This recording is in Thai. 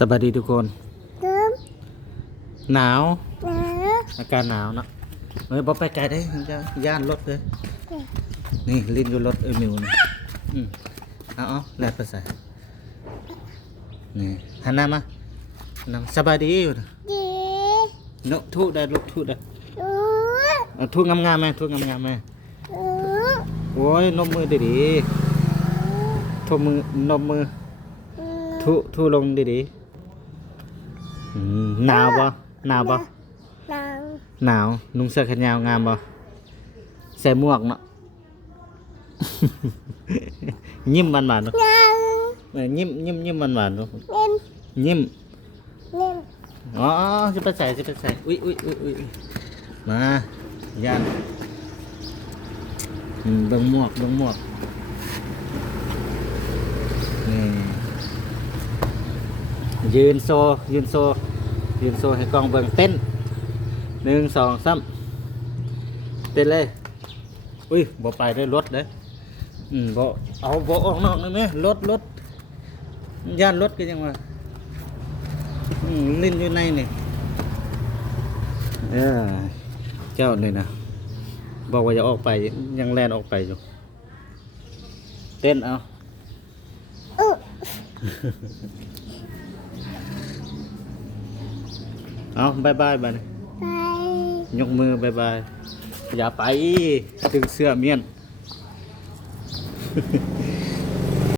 สวัสดีทุกคนหนาว หนาว อากาศหนาวเนาะเฮ้ยบอไปไกลได้จะย่านรถเลยนี่ลิ้นอยู่รถมิวนี่เอาแลดภาษานี่หันหน้ามานั่งสบายดีอยู่นะ ดี นกทุได้ลูกทุได้ อู้ เอาทุงามๆไหมทุงามๆไหม อู้ โอ้ยนมมือดีๆทุมือนมมือทุลงดีๆหนาวบ่หนาวบ่ หนาว หนาวนุ่งเสื้อแขนยาวงามบ่ใส่หมวกเนาะ ยิ้มหวานๆเนาะ หนาว ยิ้มหวานๆเนาะ เล่น ยิ้ม เล่น อ๋อจะไปใส่อุ้ยมาย่านเบิ่งหมวกนี่ยืนโซให้กล้องเบิ่งเต้น1 2 3เต้นเลยอุ้ยบ่ไปได้รถเด้บ่เอาบ่ออกนอกได้ไหมรถย่านรถก็ยังว่าลิ้นอยู่ในนี่เจ้านี่นะบอกว่าจะออกไปยังแล่นออกไปอยู่เต้นเอา อู้ เอาบายบาย ไป ยกมือบายอย่าไปดึงเสื้อเมียน